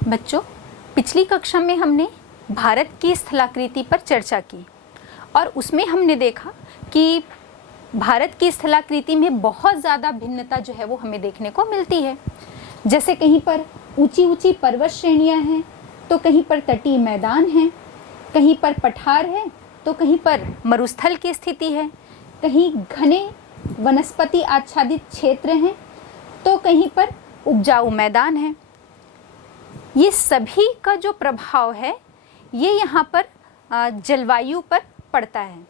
बच्चों, पिछली कक्षा में हमने भारत की स्थलाकृति पर चर्चा की और उसमें हमने देखा कि भारत की स्थलाकृति में बहुत ज़्यादा भिन्नता जो है वो हमें देखने को मिलती है। जैसे कहीं पर ऊंची ऊंची पर्वत श्रेणियां हैं, तो कहीं पर तटीय मैदान हैं, कहीं पर पठार है, तो कहीं पर मरुस्थल की स्थिति है, कहीं घने वनस्पति आच्छादित क्षेत्र हैं, तो कहीं पर उपजाऊ मैदान है। ये सभी का जो प्रभाव है ये यहाँ पर जलवायु पर पड़ता है।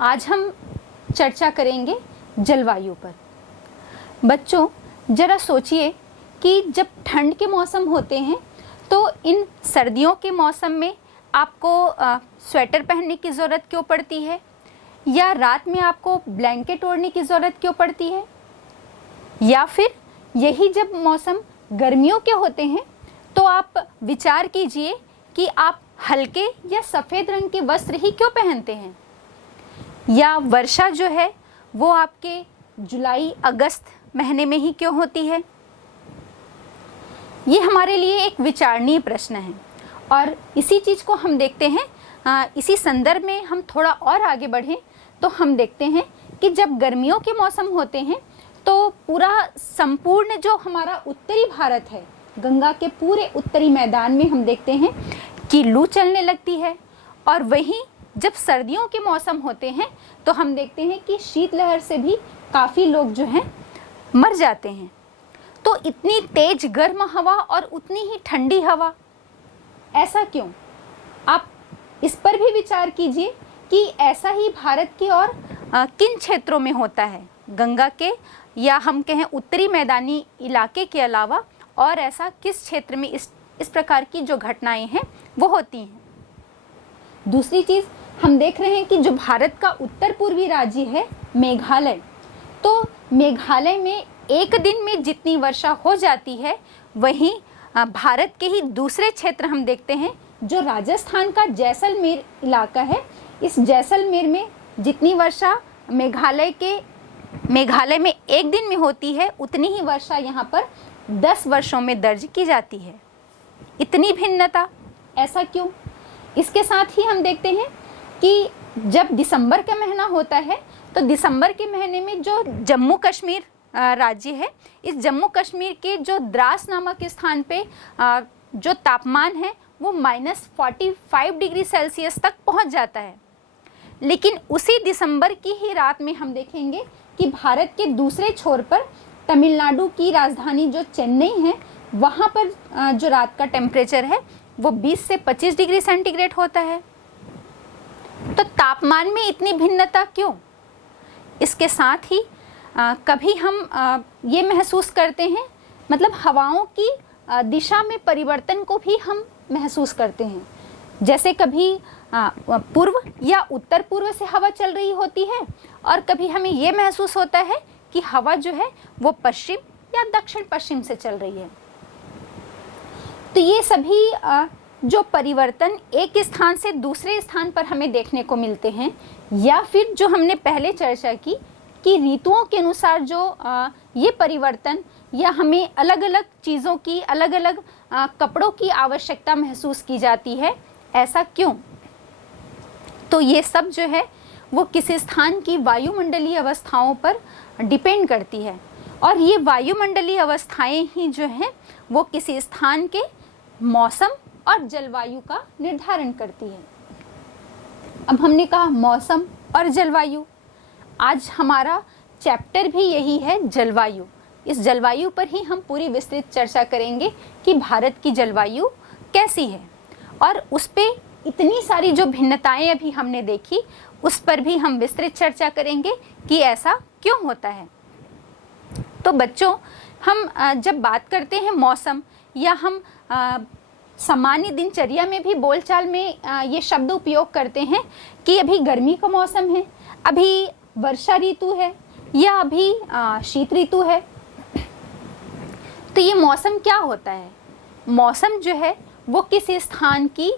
आज हम चर्चा करेंगे जलवायु पर। बच्चों, जरा सोचिए कि जब ठंड के मौसम होते हैं तो इन सर्दियों के मौसम में आपको स्वेटर पहनने की ज़रूरत क्यों पड़ती है, या रात में आपको ब्लैंकेट ओढ़ने की ज़रूरत क्यों पड़ती है। या फिर यही जब मौसम गर्मियों के होते हैं तो आप विचार कीजिए कि आप हल्के या सफ़ेद रंग के वस्त्र ही क्यों पहनते हैं। या वर्षा जो है वो आपके जुलाई अगस्त महीने में ही क्यों होती है। ये हमारे लिए एक विचारणीय प्रश्न है और इसी चीज़ को हम देखते हैं। इसी संदर्भ में हम थोड़ा और आगे बढ़ें तो हम देखते हैं कि जब गर्मियों के मौसम होते हैं तो पूरा संपूर्ण जो हमारा उत्तरी भारत है, गंगा के पूरे उत्तरी मैदान में हम देखते हैं कि लू चलने लगती है। और वहीं जब सर्दियों के मौसम होते हैं तो हम देखते हैं कि शीतलहर से भी काफ़ी लोग जो हैं मर जाते हैं। तो इतनी तेज गर्म हवा और उतनी ही ठंडी हवा, ऐसा क्यों? आप इस पर भी विचार कीजिए कि ऐसा ही भारत के और किन क्षेत्रों में होता है, गंगा के या हम कहें उत्तरी मैदानी इलाके के अलावा और ऐसा किस क्षेत्र में इस प्रकार की जो घटनाएं हैं वो होती हैं। दूसरी चीज़ हम देख रहे हैं कि जो भारत का उत्तर पूर्वी राज्य है मेघालय, तो मेघालय में एक दिन में जितनी वर्षा हो जाती है वहीं भारत के ही दूसरे क्षेत्र हम देखते हैं जो राजस्थान का जैसलमेर इलाका है। इस जैसलमेर में जितनी वर्षा मेघालय में एक दिन में होती है उतनी ही वर्षा यहाँ पर 10 वर्षों में दर्ज की जाती है। इतनी भिन्नता, ऐसा क्यों? इसके साथ ही हम देखते हैं कि जब दिसंबर का महीना होता है तो दिसंबर के महीने में जो जम्मू कश्मीर राज्य है, इस जम्मू कश्मीर के जो द्रास नामक स्थान पे जो तापमान है वो -45 डिग्री सेल्सियस तक पहुंच जाता है। लेकिन उसी दिसंबर की ही रात में हम देखेंगे कि भारत के दूसरे छोर पर तमिलनाडु की राजधानी जो चेन्नई है, वहाँ पर जो रात का टेम्परेचर है वो 20 से 25 डिग्री सेंटीग्रेड होता है। तो तापमान में इतनी भिन्नता क्यों? इसके साथ ही कभी हम ये महसूस करते हैं, मतलब हवाओं की दिशा में परिवर्तन को भी हम महसूस करते हैं। जैसे कभी पूर्व या उत्तर पूर्व से हवा चल रही होती है और कभी हमें ये महसूस होता है कि हवा जो है वो पश्चिम या दक्षिण पश्चिम से चल रही है। तो ये सभी जो परिवर्तन एक स्थान से दूसरे स्थान पर हमें देखने को मिलते हैं, या फिर जो हमने पहले चर्चा की कि ऋतुओं के अनुसार जो ये परिवर्तन या हमें अलग अलग चीज़ों की, अलग अलग कपड़ों की आवश्यकता महसूस की जाती है, ऐसा क्यों? तो ये सब जो है वो किसी स्थान की वायुमंडलीय अवस्थाओं पर डिपेंड करती है और ये वायुमंडलीय अवस्थाएं ही जो हैं वो किसी स्थान के मौसम और जलवायु का निर्धारण करती है। अब हमने कहा मौसम और जलवायु, आज हमारा चैप्टर भी यही है, जलवायु। इस जलवायु पर ही हम पूरी विस्तृत चर्चा करेंगे कि भारत की जलवायु कैसी है और उस पे इतनी सारी जो भिन्नताएं अभी हमने देखी उस पर भी हम विस्तृत चर्चा करेंगे कि ऐसा क्यों होता है। तो बच्चों, हम जब बात करते हैं मौसम, या हम सामान्य दिनचर्या में भी बोलचाल में ये शब्द उपयोग करते हैं कि अभी गर्मी का मौसम है, अभी वर्षा ऋतु है या अभी शीत ऋतु है। तो ये मौसम क्या होता है? मौसम जो है वो किसी स्थान की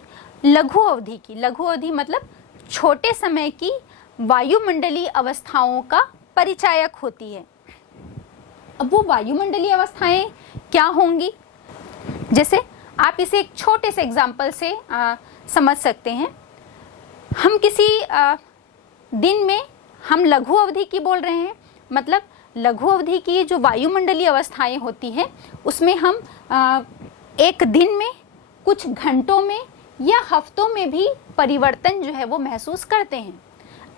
लघु अवधि मतलब छोटे समय की वायुमंडलीय अवस्थाओं का परिचायक होती है। अब वो वायुमंडलीय अवस्थाएं क्या होंगी? जैसे आप इसे एक छोटे से एग्जाम्पल से समझ सकते हैं। हम किसी दिन में हम लघु अवधि की बोल रहे हैं, मतलब लघु अवधि की जो वायुमंडलीय अवस्थाएं होती हैं उसमें हम एक दिन में, कुछ घंटों में या हफ्तों में भी परिवर्तन जो है वो महसूस करते हैं।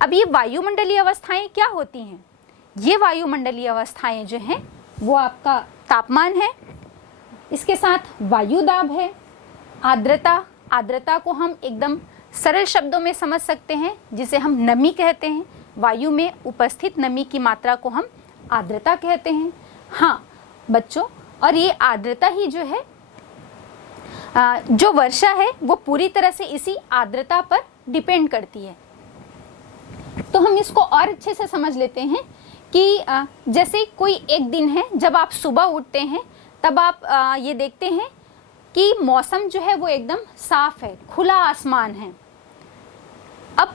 अब ये वायुमंडलीय अवस्थाएं क्या होती हैं? ये वायुमंडलीय अवस्थाएं जो हैं वो आपका तापमान है, इसके साथ वायु दाब है, आर्द्रता, आर्द्रता को हम एकदम सरल शब्दों में समझ सकते हैं जिसे हम नमी कहते हैं। वायु में उपस्थित नमी की मात्रा को हम आर्द्रता कहते हैं। हाँ बच्चों, और ये आर्द्रता ही जो है, जो वर्षा है वो पूरी तरह से इसी आर्द्रता पर डिपेंड करती है। तो हम इसको और अच्छे से समझ लेते हैं कि जैसे कोई एक दिन है जब आप सुबह उठते हैं तब आप ये देखते हैं कि मौसम जो है वो एकदम साफ है, खुला आसमान है। अब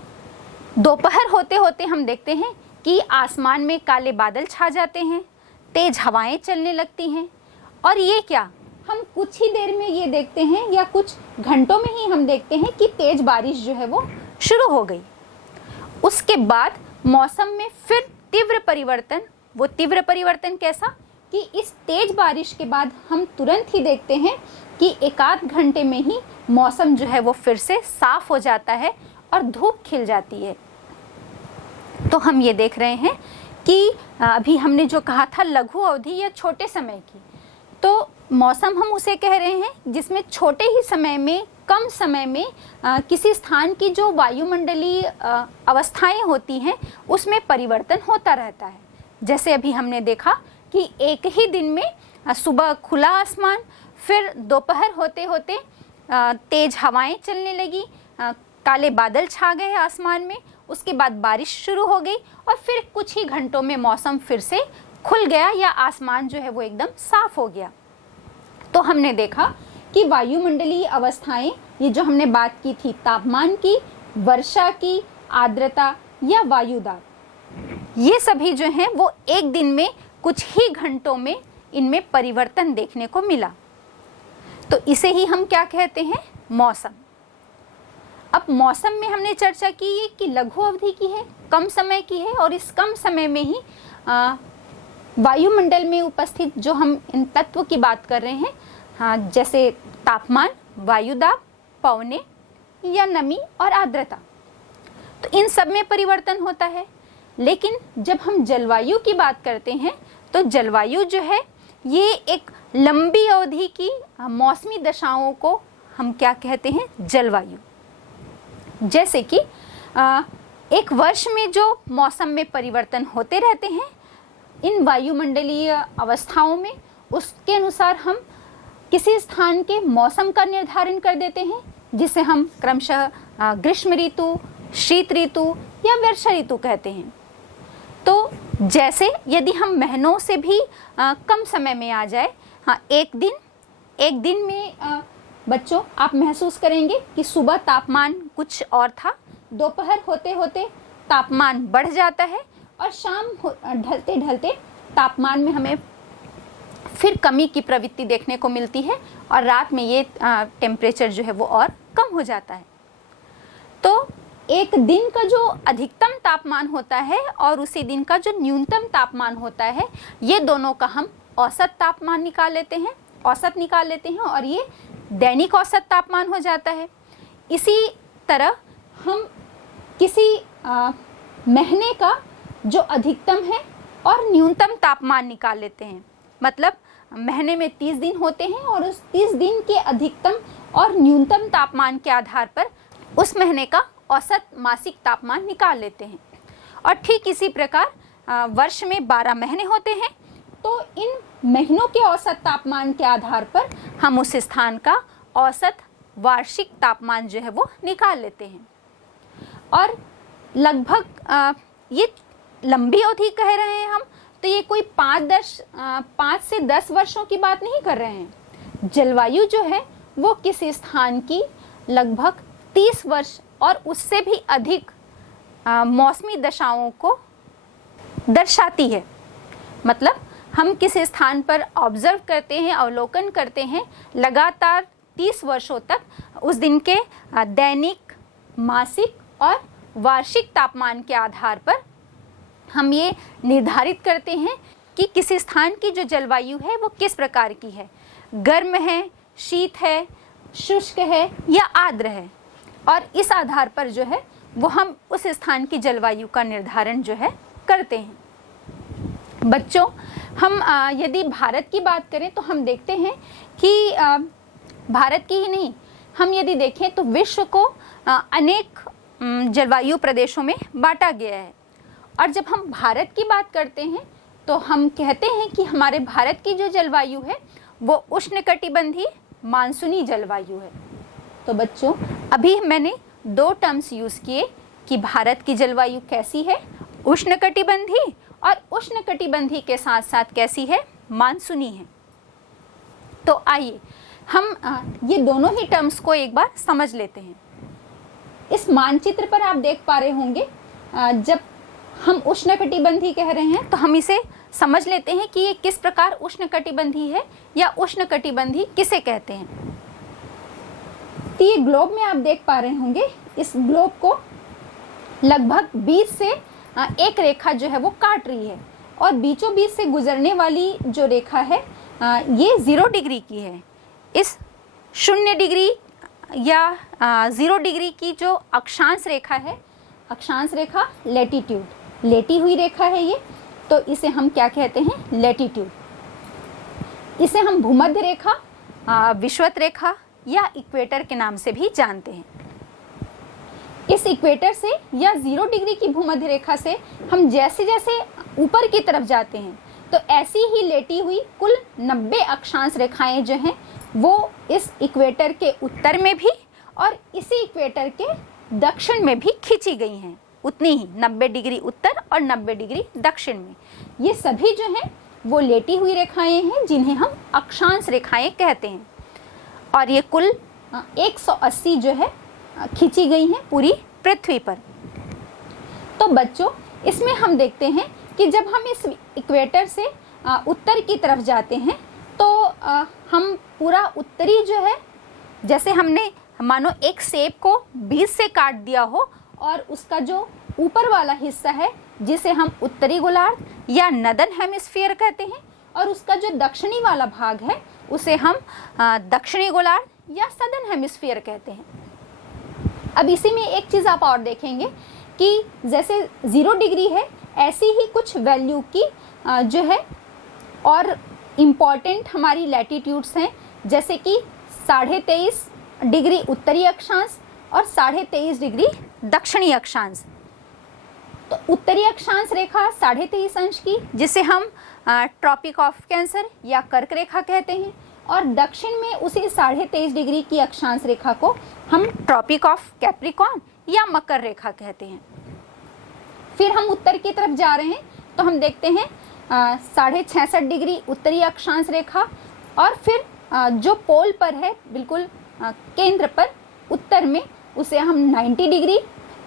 दोपहर होते होते हम देखते हैं कि आसमान में काले बादल छा जाते हैं, तेज हवाएं चलने लगती हैं, और ये क्या, हम कुछ ही देर में ये देखते हैं या कुछ घंटों में ही हम देखते हैं कि तेज बारिश जो है वो शुरू हो गई। उसके बाद मौसम में फिर तीव्र परिवर्तन। वो तीव्र परिवर्तन कैसा कि इस तेज बारिश के बाद हम तुरंत ही देखते हैं कि एक आध घंटे में ही मौसम जो है वो फिर से साफ हो जाता है और धूप खिल जाती है। तो हम ये देख रहे हैं कि अभी हमने जो कहा था लघु अवधि या छोटे समय की, तो मौसम हम उसे कह रहे हैं जिसमें छोटे ही समय में, कम समय में किसी स्थान की जो वायुमंडलीय अवस्थाएं होती हैं उसमें परिवर्तन होता रहता है। जैसे अभी हमने देखा कि एक ही दिन में सुबह खुला आसमान, फिर दोपहर होते होते तेज हवाएं चलने लगी, काले बादल छा गए आसमान में, उसके बाद बारिश शुरू हो गई और फिर कुछ ही घंटों में मौसम फिर से खुल गया या आसमान जो है वो एकदम साफ हो गया। तो हमने देखा कि वायुमंडलीय अवस्थाएं, ये जो हमने बात की थी तापमान की, वर्षा की, आर्द्रता या वायु दाब, ये सभी जो हैं वो एक दिन में कुछ ही घंटों में इनमें परिवर्तन देखने को मिला। तो इसे ही हम क्या कहते हैं? मौसम। अब मौसम में हमने चर्चा की है कि लघु अवधि की है, कम समय की है, और इस कम समय में ही वायुमंडल में उपस्थित जो हम इन तत्व की बात कर रहे हैं, हाँ, जैसे तापमान, वायु दाब, पवने या नमी और आर्द्रता, तो इन सब में परिवर्तन होता है। लेकिन जब हम जलवायु की बात करते हैं तो जलवायु जो है ये एक लंबी अवधि की मौसमी दशाओं को हम क्या कहते हैं? जलवायु। जैसे कि एक वर्ष में जो मौसम में परिवर्तन होते रहते हैं इन वायुमंडलीय अवस्थाओं में, उसके अनुसार हम किसी स्थान के मौसम का निर्धारण कर देते हैं, जिसे हम क्रमशः ग्रीष्म ऋतु, शीत ऋतु या वर्षा ऋतु कहते हैं। तो जैसे यदि हम महीनों से भी कम समय में आ जाए, हाँ, एक दिन में बच्चों आप महसूस करेंगे कि सुबह तापमान कुछ और था, दोपहर होते होते तापमान बढ़ जाता है और शाम ढलते ढलते तापमान में हमें फिर कमी की प्रवृत्ति देखने को मिलती है और रात में ये टेम्परेचर जो है वो और कम हो जाता है। तो एक दिन का जो अधिकतम तापमान होता है और उसी दिन का जो न्यूनतम तापमान होता है, ये दोनों का हम औसत तापमान निकाल लेते हैं और ये दैनिक औसत तापमान हो जाता है। इसी तरह हम किसी महीने का जो अधिकतम है और न्यूनतम तापमान निकाल लेते हैं। मतलब महीने में 30 दिन होते हैं और उस 30 दिन के अधिकतम और न्यूनतम तापमान के आधार पर उस महीने का औसत मासिक तापमान निकाल लेते हैं। और ठीक इसी प्रकार वर्ष में 12 महीने होते हैं, तो इन महीनों के औसत तापमान के आधार पर हम उस स्थान का औसत वार्षिक तापमान जो है वो निकाल लेते हैं। और लगभग ये लंबी अवधि कह रहे हैं हम, तो ये कोई 5 से 10 वर्षों की बात नहीं कर रहे हैं। जलवायु जो है वो किसी स्थान की लगभग 30 वर्ष और उससे भी अधिक मौसमी दशाओं को दर्शाती है। मतलब हम किसी स्थान पर ऑब्जर्व करते हैं, अवलोकन करते हैं, लगातार 30 वर्षों तक उस दिन के दैनिक, मासिक और वार्षिक तापमान के आधार पर हम ये निर्धारित करते हैं कि किसी स्थान की जो जलवायु है वो किस प्रकार की है, गर्म है, शीत है, शुष्क है या आर्द्र है। और इस आधार पर जो है वो हम उस स्थान की जलवायु का निर्धारण जो है करते हैं। बच्चों, हम यदि भारत की बात करें तो हम देखते हैं कि भारत की ही नहीं, हम यदि देखें तो विश्व को अनेक जलवायु प्रदेशों में बांटा गया है। और जब हम भारत की बात करते हैं तो हम कहते हैं कि हमारे भारत की जो जलवायु है वो उष्णकटिबंधीय मानसूनी जलवायु है। तो बच्चों, अभी मैंने 2 टर्म्स यूज़ किए कि भारत की जलवायु कैसी है, उष्णकटिबंधीय, और उष्णकटिबंधीय के साथ साथ कैसी है, मानसूनी है। तो आइए हम ये दोनों ही टर्म्स को एक बार समझ लेते हैं। इस मानचित्र पर आप देख पा रहे होंगे, जब हम उष्णकटिबंधीय कह रहे हैं तो हम इसे समझ लेते हैं कि ये किस प्रकार उष्णकटिबंधीय है या उष्णकटिबंधीय किसे कहते हैं। तो ये ग्लोब में आप देख पा रहे होंगे, इस ग्लोब को लगभग बीच से एक रेखा जो है वो काट रही है, और बीचों बीच से गुजरने वाली जो रेखा है ये 0 डिग्री की है। इस 0 डिग्री या 0 डिग्री की जो अक्षांश रेखा है, अक्षांश रेखा लैटिट्यूड, लेटी हुई रेखा है ये, तो इसे हम क्या कहते हैं, लैटिट्यूड। इसे हम भूमध्य रेखा, विषुवत रेखा या इक्वेटर के नाम से भी जानते हैं। इस इक्वेटर से या 0 डिग्री की भूमध्य रेखा से हम जैसे जैसे ऊपर की तरफ जाते हैं तो ऐसी ही लेटी हुई कुल 90 अक्षांश रेखाएं जो हैं वो इस इक्वेटर के उत्तर में भी और इसी इक्वेटर के दक्षिण में भी खींची गई हैं। उतनी ही 90 डिग्री उत्तर और 90 डिग्री दक्षिण में, ये सभी जो हैं वो लेटी हुई रेखाएं हैं जिन्हें हम अक्षांश रेखाएं कहते हैं। और ये कुल 180 जो है खींची गई हैं पूरी पृथ्वी पर। तो बच्चों, इसमें हम देखते हैं कि जब हम इस इक्वेटर से उत्तर की तरफ जाते हैं तो हम पूरा उत्तरी जो है, जैसे हमने मानो एक सेब को बीच से काट दिया हो और उसका जो ऊपर वाला हिस्सा है जिसे हम उत्तरी गोलार्ध या नदर्न हेमिस्फीयर कहते हैं, और उसका जो दक्षिणी वाला भाग है उसे हम दक्षिणी गोलार्ध या सदर्न हेमिस्फीयर कहते हैं। अब इसी में एक चीज़ आप और देखेंगे कि जैसे 0 डिग्री है, ऐसी ही कुछ वैल्यू की जो है और इम्पॉर्टेंट हमारी लैटिट्यूड्स हैं, जैसे कि 23.5 डिग्री उत्तरी अक्षांश और 23.5 डिग्री दक्षिणी अक्षांश। तो उत्तरी अक्षांश रेखा 23.5 अंश की, जिसे हम ट्रॉपिक ऑफ कैंसर या कर्क रेखा कहते हैं, और दक्षिण में उसी 23.5 डिग्री की अक्षांश रेखा को हम ट्रॉपिक ऑफ कैप्रिकॉर्न या मकर रेखा कहते हैं। फिर हम उत्तर की तरफ जा रहे हैं तो हम देखते हैं 66.5 डिग्री उत्तरी अक्षांश रेखा, और फिर जो पोल पर है बिल्कुल केंद्र पर उत्तर में उसे हम 90 डिग्री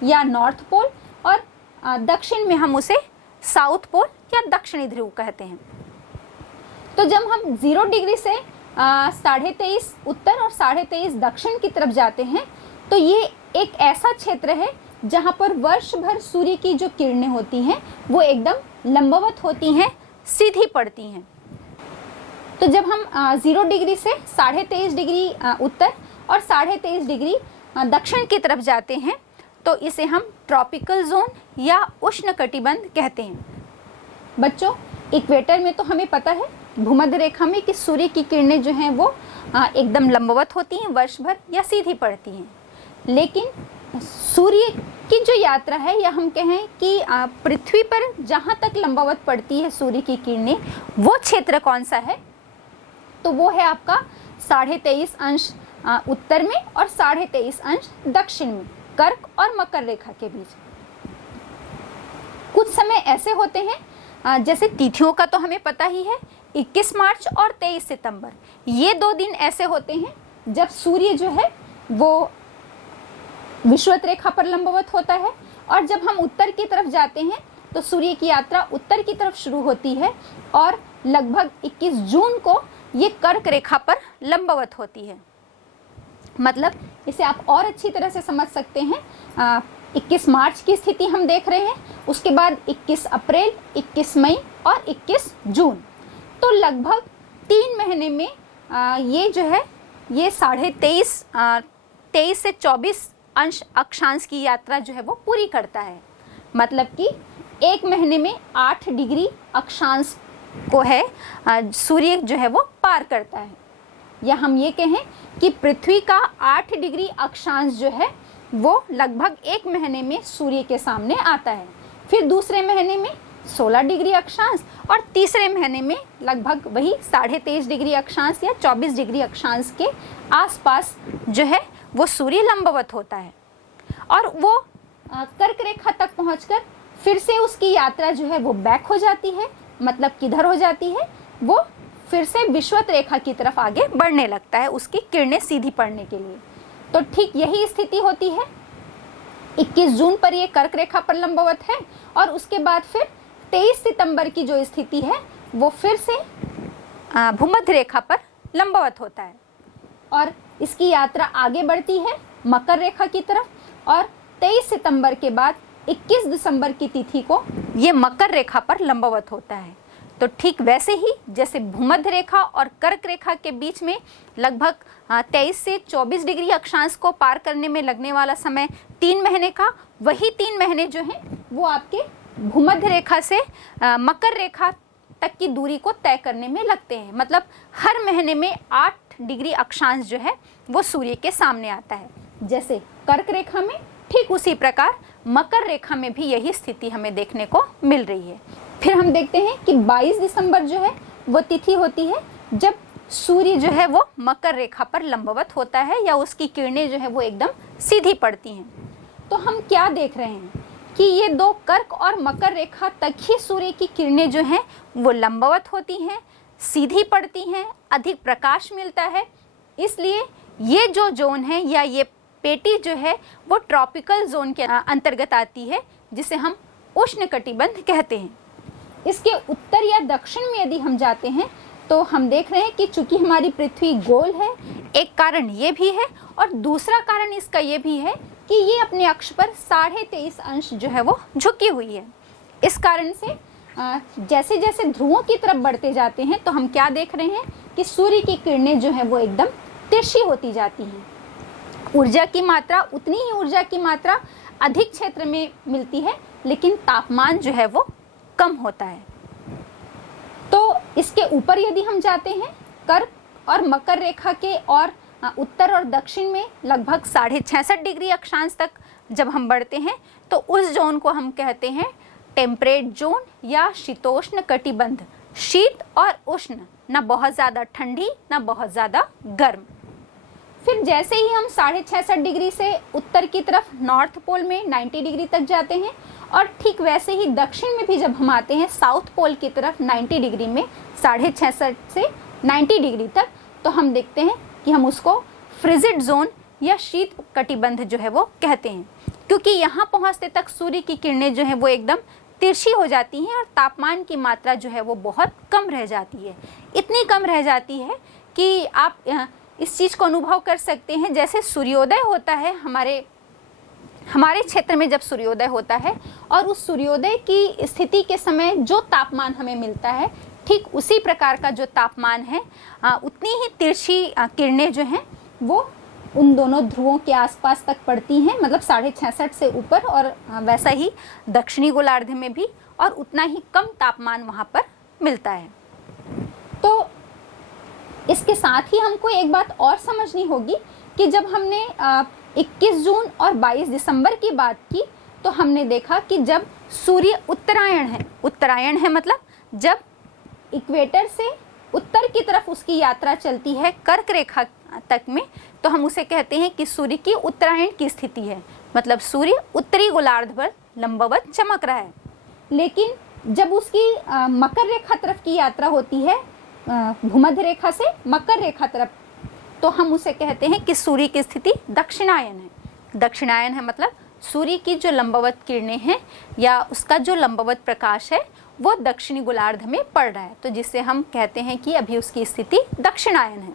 या नॉर्थ पोल, और दक्षिण में हम उसे साउथ पोल या दक्षिणी ध्रुव कहते हैं। तो जब हम 0 डिग्री से 23.5 उत्तर और 23.5 दक्षिण की तरफ जाते हैं तो ये एक ऐसा क्षेत्र है जहाँ पर वर्ष भर सूर्य की जो किरणें होती हैं वो एकदम लंबवत होती हैं, सीधी पड़ती हैं। तो जब हम 0 डिग्री से 23.5 डिग्री उत्तर और 23.5 डिग्री दक्षिण की तरफ जाते हैं तो इसे हम ट्रॉपिकल जोन या उष्णकटिबंध कहते हैं। बच्चों, इक्वेटर में तो हमें पता है भूमध्य रेखा में कि सूर्य की किरणें जो हैं वो एकदम लंबवत होती हैं, वर्ष भर या सीधी पड़ती हैं। लेकिन सूर्य की जो यात्रा है, या हम कहें कि पृथ्वी पर जहाँ तक लंबवत पड़ती है सूर्य की किरणें, वो क्षेत्र कौन सा है? तो वो है आपका 23.5 अंश उत्तर में और 23.5 अंश दक्षिण में, कर्क और मकर रेखा के बीच। कुछ समय ऐसे होते हैं, जैसे तिथियों का तो हमें पता ही है, 21 मार्च और 23 सितंबर, ये 2 दिन ऐसे होते हैं जब सूर्य जो है वो विषुवत रेखा पर लंबवत होता है, और जब हम उत्तर की तरफ जाते हैं तो सूर्य की यात्रा उत्तर की तरफ शुरू होती है और लगभग 21 जून को ये कर्क रेखा पर लंबवत होती है। मतलब इसे आप और अच्छी तरह से समझ सकते हैं। 21 मार्च की स्थिति हम देख रहे हैं, उसके बाद 21 अप्रैल, 21 मई और 21 जून। तो लगभग 3 महीने में ये जो है ये 23.5 से 24 अंश अक्षांश की यात्रा जो है वो पूरी करता है। मतलब कि 1 महीने में 8 डिग्री अक्षांश को है सूर्य जो है वो पार करता है। या हम ये कहें कि पृथ्वी का 8 डिग्री अक्षांश जो है वो लगभग 1 महीने में सूर्य के सामने आता है। फिर दूसरे महीने में 16 डिग्री अक्षांश और तीसरे महीने में लगभग वही 23.5 डिग्री अक्षांश या 24 डिग्री अक्षांश के आसपास जो है वो सूर्य लंबवत होता है। और वो कर्क रेखा तक पहुंचकर फिर से उसकी यात्रा जो है वो बैक हो जाती है। मतलब किधर हो जाती है, वो फिर से विषुवत रेखा की तरफ आगे बढ़ने लगता है उसकी किरणें सीधी पड़ने के लिए। तो ठीक यही स्थिति होती है। 21 जून पर ये कर्क रेखा पर लंबवत है और उसके बाद फिर 23 सितंबर की जो स्थिति है वो फिर से भूमध्य रेखा पर लंबवत होता है और इसकी यात्रा आगे बढ़ती है मकर रेखा की तरफ। और 23 सितंबर के बाद 21 दिसंबर की तिथि को ये मकर रेखा पर लंबवत होता है। तो ठीक वैसे ही जैसे भूमध्य रेखा और कर्क रेखा के बीच में लगभग 23 से 24 डिग्री अक्षांश को पार करने में लगने वाला समय 3 महीने का, वही 3 महीने जो हैं वो आपके भूमध्य रेखा से मकर रेखा तक की दूरी को तय करने में लगते हैं। मतलब हर महीने में 8 डिग्री अक्षांश जो है वो सूर्य के सामने आता है। जैसे कर्क रेखा में, ठीक उसी प्रकार मकर रेखा में भी यही स्थिति हमें देखने को मिल रही है। फिर हम देखते हैं कि 22 दिसंबर जो है वो तिथि होती है जब सूर्य जो है वो मकर रेखा पर लंबवत होता है या उसकी किरणें जो है वो एकदम सीधी पड़ती हैं। तो हम क्या देख रहे हैं कि ये दो कर्क और मकर रेखा तक ही सूर्य की किरणें जो हैं वो लंबवत होती हैं, सीधी पड़ती हैं, अधिक प्रकाश मिलता है। इसलिए ये जो जोन है या ये पेटी जो है वो ट्रॉपिकल जोन के अंतर्गत आती है, जिसे हम उष्णकटिबंध कहते हैं। इसके उत्तर या दक्षिण में यदि हम जाते हैं तो हम देख रहे हैं कि चूंकि हमारी पृथ्वी गोल है, एक कारण ये भी है और दूसरा कारण इसका ये भी है कि ये अपने अक्ष पर 23.5 अंश जो है वो झुकी हुई है। इस कारण से जैसे जैसे ध्रुवों की तरफ बढ़ते जाते हैं तो हम क्या देख रहे हैं कि सूर्य की किरणें जो है वो एकदम तिरछी होती जाती हैं। ऊर्जा की मात्रा, उतनी ही ऊर्जा की मात्रा अधिक क्षेत्र में मिलती है, लेकिन तापमान जो है वो कम होता है। तो इसके ऊपर यदि हम जाते हैं कर्क और मकर रेखा के और उत्तर और दक्षिण में लगभग 66.5 डिग्री अक्षांश तक जब हम बढ़ते हैं तो उस जोन को हम कहते हैं टेम्परेट जोन या शीतोष्ण कटिबंध। शीत और उष्ण, ना बहुत ज़्यादा ठंडी ना बहुत ज़्यादा गर्म। फिर जैसे ही हम 66.5 डिग्री से उत्तर की तरफ नॉर्थ पोल में 90 डिग्री तक जाते हैं और ठीक वैसे ही दक्षिण में भी जब हम आते हैं साउथ पोल की तरफ 90 डिग्री में 66.5 से 90 डिग्री तक, तो हम देखते हैं कि हम उसको फ्रिजिड जोन या शीत कटिबंध जो है वो कहते हैं, क्योंकि यहाँ पहुँचते तक सूर्य की किरणें जो है वो एकदम तिरछी हो जाती हैं और तापमान की मात्रा जो है वो बहुत कम रह जाती है। इतनी कम रह जाती है कि आप इस चीज़ को अनुभव कर सकते हैं। जैसे सूर्योदय होता है हमारे क्षेत्र में, जब सूर्योदय होता है और उस सूर्योदय की स्थिति के समय जो तापमान हमें मिलता है, ठीक उसी प्रकार का जो तापमान है, उतनी ही तिरछी किरणें जो हैं वो उन दोनों ध्रुवों के आसपास तक पड़ती हैं। मतलब 66.5 से ऊपर, और वैसा ही दक्षिणी गोलार्ध में भी, और उतना ही कम तापमान वहाँ पर मिलता है। तो इसके साथ ही हमको एक बात और समझनी होगी कि जब हमने 21 जून और 22 दिसंबर की बात की तो हमने देखा कि जब सूर्य उत्तरायण है मतलब जब इक्वेटर से उत्तर की तरफ उसकी यात्रा चलती है कर्क रेखा तक में, तो हम उसे कहते हैं कि सूर्य की उत्तरायण की स्थिति है। मतलब सूर्य उत्तरी गोलार्ध पर लंबवत चमक रहा है। लेकिन जब उसकी मकर रेखा तरफ की यात्रा होती है, भूमध्य रेखा से मकर रेखा तरफ, तो हम उसे कहते हैं कि सूर्य की स्थिति दक्षिणायन है। दक्षिणायन है मतलब सूर्य की जो लंबवत किरणें हैं या उसका जो लंबवत प्रकाश है वो दक्षिणी गोलार्ध में पड़ रहा है, तो जिससे हम कहते हैं कि अभी उसकी स्थिति दक्षिणायन है।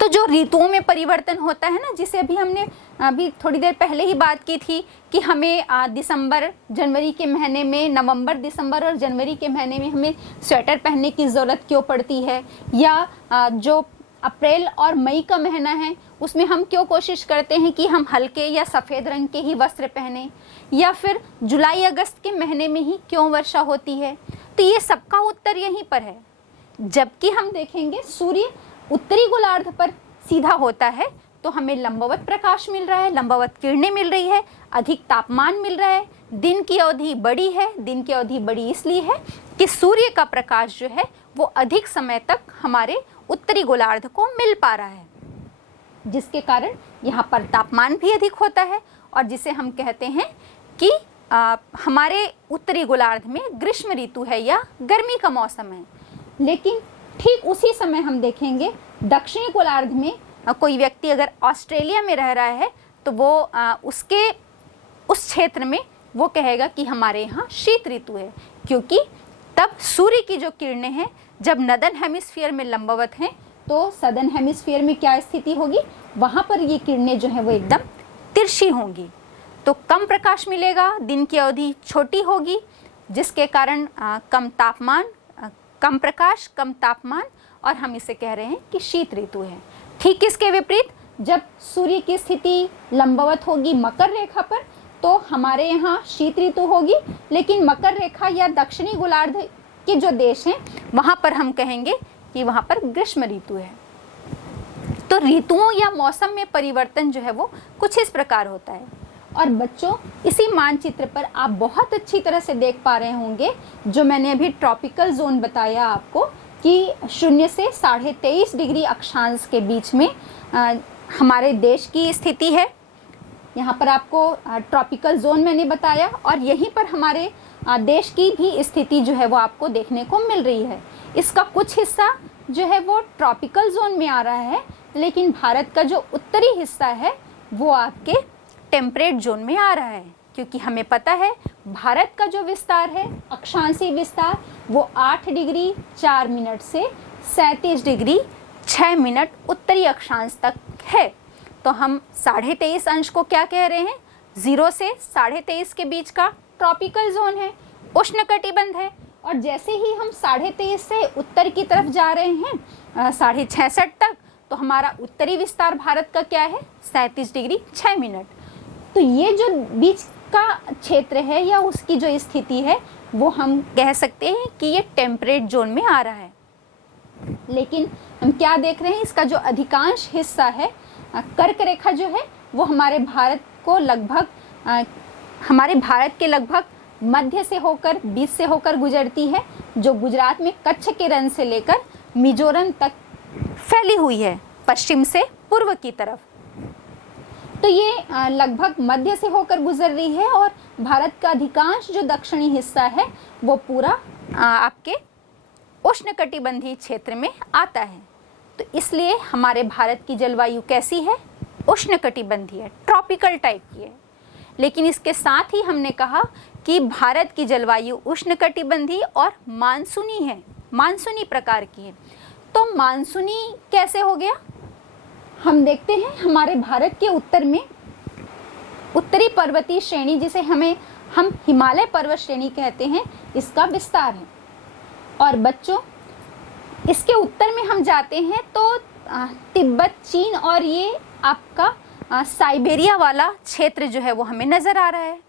तो जो ऋतुओं में परिवर्तन होता है ना, जिसे हमने अभी थोड़ी देर पहले ही बात की थी कि हमें दिसंबर जनवरी के महीने में, नवंबर दिसंबर और जनवरी के महीने में हमें स्वेटर पहनने की ज़रूरत क्यों पड़ती है, या जो अप्रैल और मई का महीना है उसमें हम क्यों कोशिश करते हैं कि हम हल्के या सफ़ेद रंग के ही वस्त्र पहने, या फिर जुलाई अगस्त के महीने में ही क्यों वर्षा होती है। तो ये सबका उत्तर यहीं पर है। जबकि हम देखेंगे सूर्य उत्तरी गोलार्ध पर सीधा होता है तो हमें लंबवत प्रकाश मिल रहा है, लंबवत किरणें मिल रही है, अधिक तापमान मिल रहा है, दिन की अवधि बड़ी है। दिन की अवधि बड़ी इसलिए है कि सूर्य का प्रकाश जो है वो अधिक समय तक हमारे उत्तरी गोलार्ध को मिल पा रहा है, जिसके कारण यहाँ पर तापमान भी अधिक होता है और जिसे हम कहते हैं कि हमारे उत्तरी गोलार्ध में ग्रीष्म ऋतु है या गर्मी का मौसम है। लेकिन ठीक उसी समय हम देखेंगे दक्षिणी गोलार्ध में कोई व्यक्ति अगर ऑस्ट्रेलिया में रह रहा है तो वो उसके उस क्षेत्र में वो कहेगा कि हमारे यहाँ शीत ऋतु है, क्योंकि तब सूर्य की जो किरणें हैं जब नदर्न हेमिस्फीयर में लंबवत हैं तो सदर्न हेमिस्फीयर में क्या स्थिति होगी, वहाँ पर ये किरणें जो हैं वो एकदम तिरछी होंगी, तो कम प्रकाश मिलेगा, दिन की अवधि छोटी होगी, जिसके कारण कम तापमान, कम प्रकाश, कम तापमान, और हम इसे कह रहे हैं कि शीत ऋतु है। ठीक इसके विपरीत जब सूर्य की स्थिति लंबवत होगी मकर रेखा पर तो हमारे यहाँ शीत ऋतु होगी, लेकिन मकर रेखा या दक्षिणी गोलार्ध के जो देश हैं वहाँ पर हम कहेंगे कि वहाँ पर ग्रीष्म ऋतु है। तो ऋतुओं या मौसम में परिवर्तन जो है वो कुछ इस प्रकार होता है। और बच्चों, इसी मानचित्र पर आप बहुत अच्छी तरह से देख पा रहे होंगे जो मैंने अभी ट्रॉपिकल जोन बताया आपको कि 0 से 23.5 डिग्री अक्षांश के बीच में हमारे देश की स्थिति है। यहाँ पर आपको ट्रॉपिकल जोन मैंने बताया और यहीं पर हमारे देश की भी स्थिति जो है वो आपको देखने को मिल रही है। इसका कुछ हिस्सा जो है वो ट्रॉपिकल जोन में आ रहा है, लेकिन भारत का जो उत्तरी हिस्सा है वो आपके टेम्परेट जोन में आ रहा है, क्योंकि हमें पता है भारत का जो विस्तार है अक्षांशीय विस्तार वो 8 डिग्री 4 मिनट से 37 डिग्री 6 मिनट उत्तरी अक्षांश तक है। तो हम 23.5 अंश को क्या कह रहे हैं, 0 से 23.5 के बीच का ट्रॉपिकल जोन है, उष्णकटिबंध है। और जैसे ही हम 23.5 से उत्तर की तरफ जा रहे हैं 66 तक, तो हमारा उत्तरी विस्तार भारत का क्या है, 37 डिग्री 6 मिनट। तो ये जो बीच का क्षेत्र है या उसकी जो स्थिति है वो हम कह सकते हैं कि ये टेम्परेट जोन में आ रहा है। लेकिन हम क्या देख रहे हैं, इसका जो अधिकांश हिस्सा है कर्क रेखा जो है वो हमारे भारत के लगभग मध्य से होकर बीच से होकर गुजरती है, जो गुजरात में कच्छ के रण से लेकर मिजोरम तक फैली हुई है पश्चिम से पूर्व की तरफ। तो ये लगभग मध्य से होकर गुजर रही है और भारत का अधिकांश जो दक्षिणी हिस्सा है वो पूरा आपके उष्णकटिबंधीय क्षेत्र में आता है। तो इसलिए हमारे भारत की जलवायु कैसी है, उष्णकटिबंधीय, ट्रॉपिकल टाइप की है। लेकिन इसके साथ ही हमने कहा कि भारत की जलवायु उष्णकटिबंधीय और मानसूनी है, मानसूनी प्रकार की है। तो मानसूनी कैसे हो गया, हम देखते हैं हमारे भारत के उत्तर में उत्तरी पर्वतीय श्रेणी, जिसे हम हिमालय पर्वत श्रेणी कहते हैं, इसका विस्तार है। और बच्चों, इसके उत्तर में हम जाते हैं तो तिब्बत, चीन और ये आपका साइबेरिया वाला क्षेत्र जो है वो हमें नज़र आ रहा है।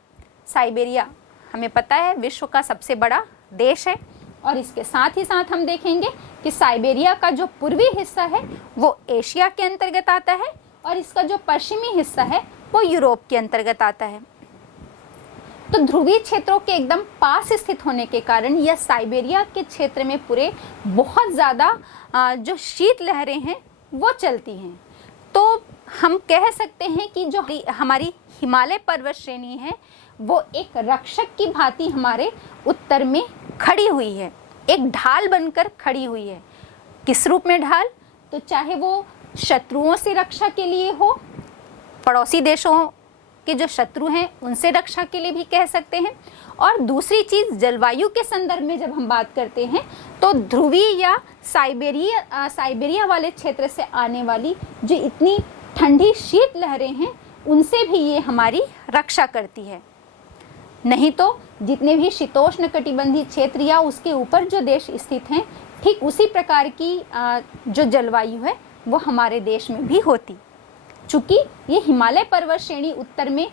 साइबेरिया हमें पता है विश्व का सबसे बड़ा देश है। और इसके साथ ही साथ हम देखेंगे कि साइबेरिया का जो पूर्वी हिस्सा है वो एशिया के अंतर्गत आता है और इसका जो पश्चिमी हिस्सा है वो यूरोप के अंतर्गत आता है। तो ध्रुवीय क्षेत्रों के एकदम पास स्थित होने के कारण यह साइबेरिया के क्षेत्र में पूरे बहुत ज़्यादा जो शीत लहरें हैं वो चलती हैं। तो हम कह सकते हैं कि जो हमारी हिमालय पर्वत श्रेणी है वो एक रक्षक की भांति हमारे उत्तर में खड़ी हुई है, एक ढाल बनकर खड़ी हुई है। किस रूप में ढाल, तो चाहे वो शत्रुओं से रक्षा के लिए हो, पड़ोसी देशों के जो शत्रु हैं उनसे रक्षा के लिए भी कह सकते हैं। और दूसरी चीज़, जलवायु के संदर्भ में जब हम बात करते हैं तो ध्रुवीय या साइबेरिया वाले क्षेत्र से आने वाली जो इतनी ठंडी शीत लहरें हैं उनसे भी ये हमारी रक्षा करती है। नहीं तो जितने भी शीतोष्ण कटिबंधीय क्षेत्र या उसके ऊपर जो देश स्थित हैं, ठीक उसी प्रकार की जो जलवायु है वो हमारे देश में भी होती। चूँकि ये हिमालय पर्वत श्रेणी उत्तर में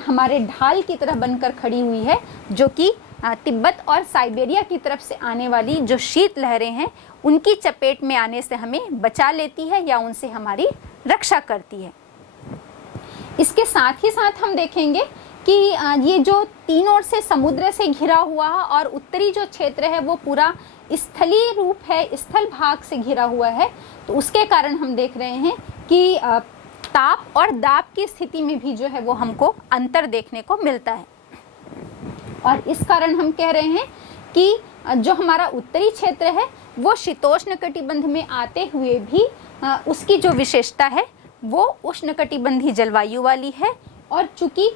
हमारे ढाल की तरह बनकर खड़ी हुई है, जो कि तिब्बत और साइबेरिया की तरफ से आने वाली जो शीत लहरें हैं उनकी चपेट में आने से हमें बचा लेती है या उनसे हमारी रक्षा करती है। इसके साथ ही साथ हम देखेंगे कि ये जो तीन ओर से समुद्र से घिरा हुआ है और उत्तरी जो क्षेत्र है वो पूरा स्थलीय रूप है, स्थल भाग से घिरा हुआ है, तो उसके कारण हम देख रहे हैं कि ताप और दाब की स्थिति में भी जो है वो हमको अंतर देखने को मिलता है। और इस कारण हम कह रहे हैं कि जो हमारा उत्तरी क्षेत्र है वो शीतोष्ण कटिबंध में आते हुए भी उसकी जो विशेषता है वो उष्णकटिबंधीय जलवायु वाली है। और चूंकि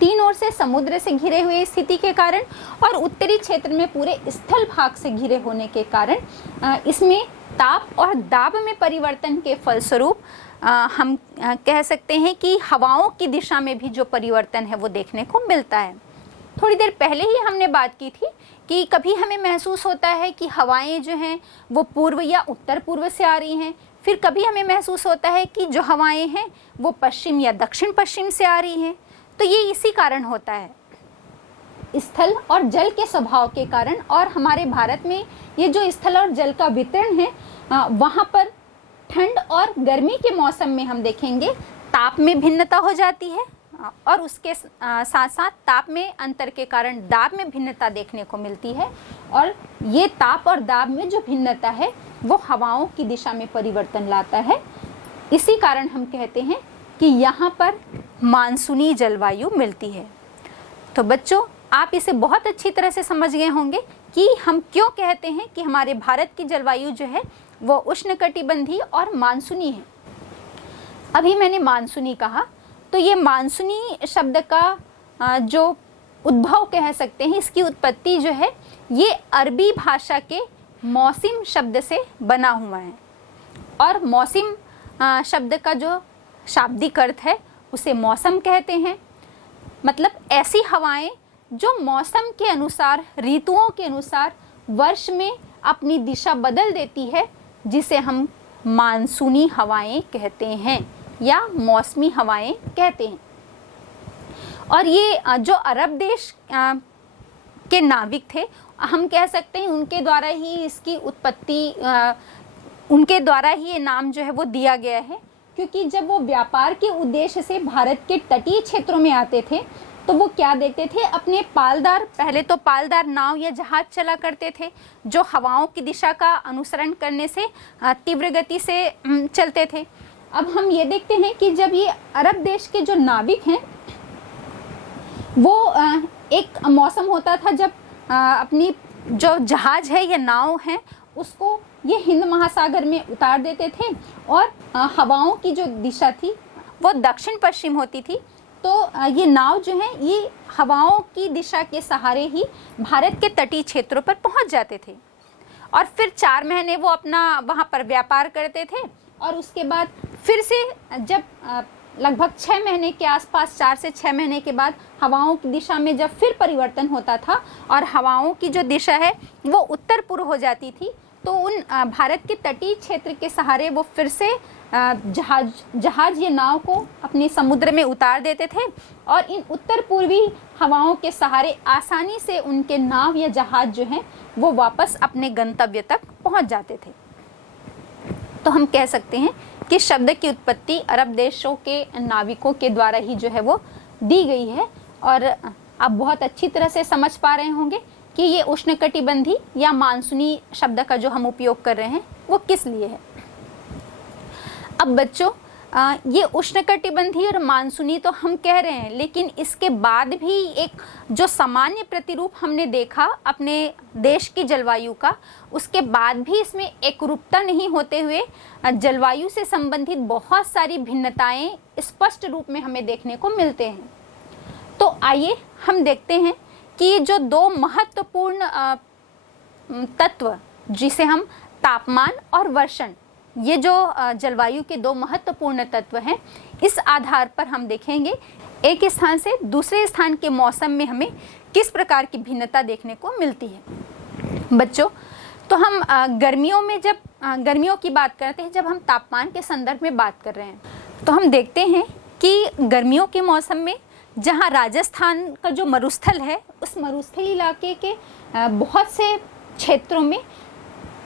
तीन ओर से समुद्र से घिरे हुए स्थिति के कारण और उत्तरी क्षेत्र में पूरे स्थल भाग से घिरे होने के कारण इसमें ताप और दाब में परिवर्तन के फलस्वरूप हम कह सकते हैं कि हवाओं की दिशा में भी जो परिवर्तन है वो देखने को मिलता है। थोड़ी देर पहले ही हमने बात की थी कि कभी हमें महसूस होता है कि हवाएं जो हैं वो पूर्व या उत्तर पूर्व से आ रही हैं, फिर कभी हमें महसूस होता है कि जो हवाएं हैं वो पश्चिम या दक्षिण पश्चिम से आ रही हैं। तो ये इसी कारण होता है, स्थल और जल के स्वभाव के कारण। और हमारे भारत में ये जो स्थल और जल का वितरण है वहाँ पर ठंड और गर्मी के मौसम में हम देखेंगे ताप में भिन्नता हो जाती है और उसके साथ साथ ताप में अंतर के कारण दाब में भिन्नता देखने को मिलती है। और ये ताप और दाब में जो भिन्नता है वो हवाओं की दिशा में परिवर्तन लाता है। इसी कारण हम कहते हैं कि यहाँ पर मानसूनी जलवायु मिलती है। तो बच्चों, आप इसे बहुत अच्छी तरह से समझ गए होंगे कि हम क्यों कहते हैं कि हमारे भारत की जलवायु जो है वो उष्णकटिबंधीय और मानसूनी है। अभी मैंने मानसूनी कहा, तो ये मानसूनी शब्द का जो उद्भव कह सकते हैं, इसकी उत्पत्ति जो है ये अरबी भाषा के मौसिम शब्द से बना हुआ है। और मौसिम शब्द का जो शाब्दिक अर्थ है उसे मौसम कहते हैं। मतलब ऐसी हवाएं जो मौसम के अनुसार, ऋतुओं के अनुसार वर्ष में अपनी दिशा बदल देती है, जिसे हम मानसूनी हवाएं कहते हैं या मौसमी हवाएं कहते हैं। और ये जो अरब देश के नाविक थे, हम कह सकते हैं उनके द्वारा ही इसकी उत्पत्ति, उनके द्वारा ही ये नाम जो है वो दिया गया है। क्योंकि जब वो व्यापार के उद्देश्य से भारत के तटीय क्षेत्रों में आते थे तो वो क्या देखते थे, अपने पालदार, पहले तो पालदार नाव या जहाज चला करते थे जो हवाओं की दिशा का अनुसरण करने से तीव्र गति से चलते थे। अब हम ये देखते हैं कि जब ये अरब देश के जो नाविक हैं वो एक मौसम होता था जब अपनी जो जहाज है या नाव है उसको ये हिंद महासागर में उतार देते थे और हवाओं की जो दिशा थी वो दक्षिण पश्चिम होती थी। तो ये नाव जो है ये हवाओं की दिशा के सहारे ही भारत के तटीय क्षेत्रों पर पहुंच जाते थे और फिर 4 महीने वो अपना वहाँ पर व्यापार करते थे। और उसके बाद फिर से जब लगभग 6 महीने के आसपास, 4 से 6 महीने के बाद हवाओं की दिशा में जब फिर परिवर्तन होता था और हवाओं की जो दिशा है वो उत्तर पूर्व हो जाती थी, तो उन भारत के तटीय क्षेत्र के सहारे वो फिर से जहाज या नाव को अपने समुद्र में उतार देते थे और इन उत्तर पूर्वी हवाओं के सहारे आसानी से उनके नाव या जहाज जो हैं वो वापस अपने गंतव्य तक पहुंच जाते थे। तो हम कह सकते हैं कि शब्द की उत्पत्ति अरब देशों के नाविकों के द्वारा ही जो है वो दी गई है। और आप बहुत अच्छी तरह से समझ पा रहे होंगे कि ये उष्णकटिबंधीय या मानसूनी शब्द का जो हम उपयोग कर रहे हैं वो किस लिए है। अब बच्चों, ये उष्णकटिबंधीय और मानसूनी तो हम कह रहे हैं, लेकिन इसके बाद भी एक जो सामान्य प्रतिरूप हमने देखा अपने देश की जलवायु का, उसके बाद भी इसमें एकरूपता नहीं होते हुए जलवायु से संबंधित बहुत सारी भिन्नताएं स्पष्ट रूप में हमें देखने को मिलते हैं। तो आइए हम देखते हैं कि जो दो महत्वपूर्ण तत्व, जिसे हम तापमान और वर्षण, ये जो जलवायु के दो महत्वपूर्ण तत्व हैं, इस आधार पर हम देखेंगे एक स्थान से दूसरे स्थान के मौसम में हमें किस प्रकार की भिन्नता देखने को मिलती है। बच्चों, तो हम गर्मियों में जब गर्मियों की बात करते हैं, जब हम तापमान के संदर्भ में बात कर रहे हैं, तो हम देखते हैं कि गर्मियों के मौसम में जहाँ राजस्थान का जो मरुस्थल है, उस मरुस्थलीय इलाके के बहुत से क्षेत्रों में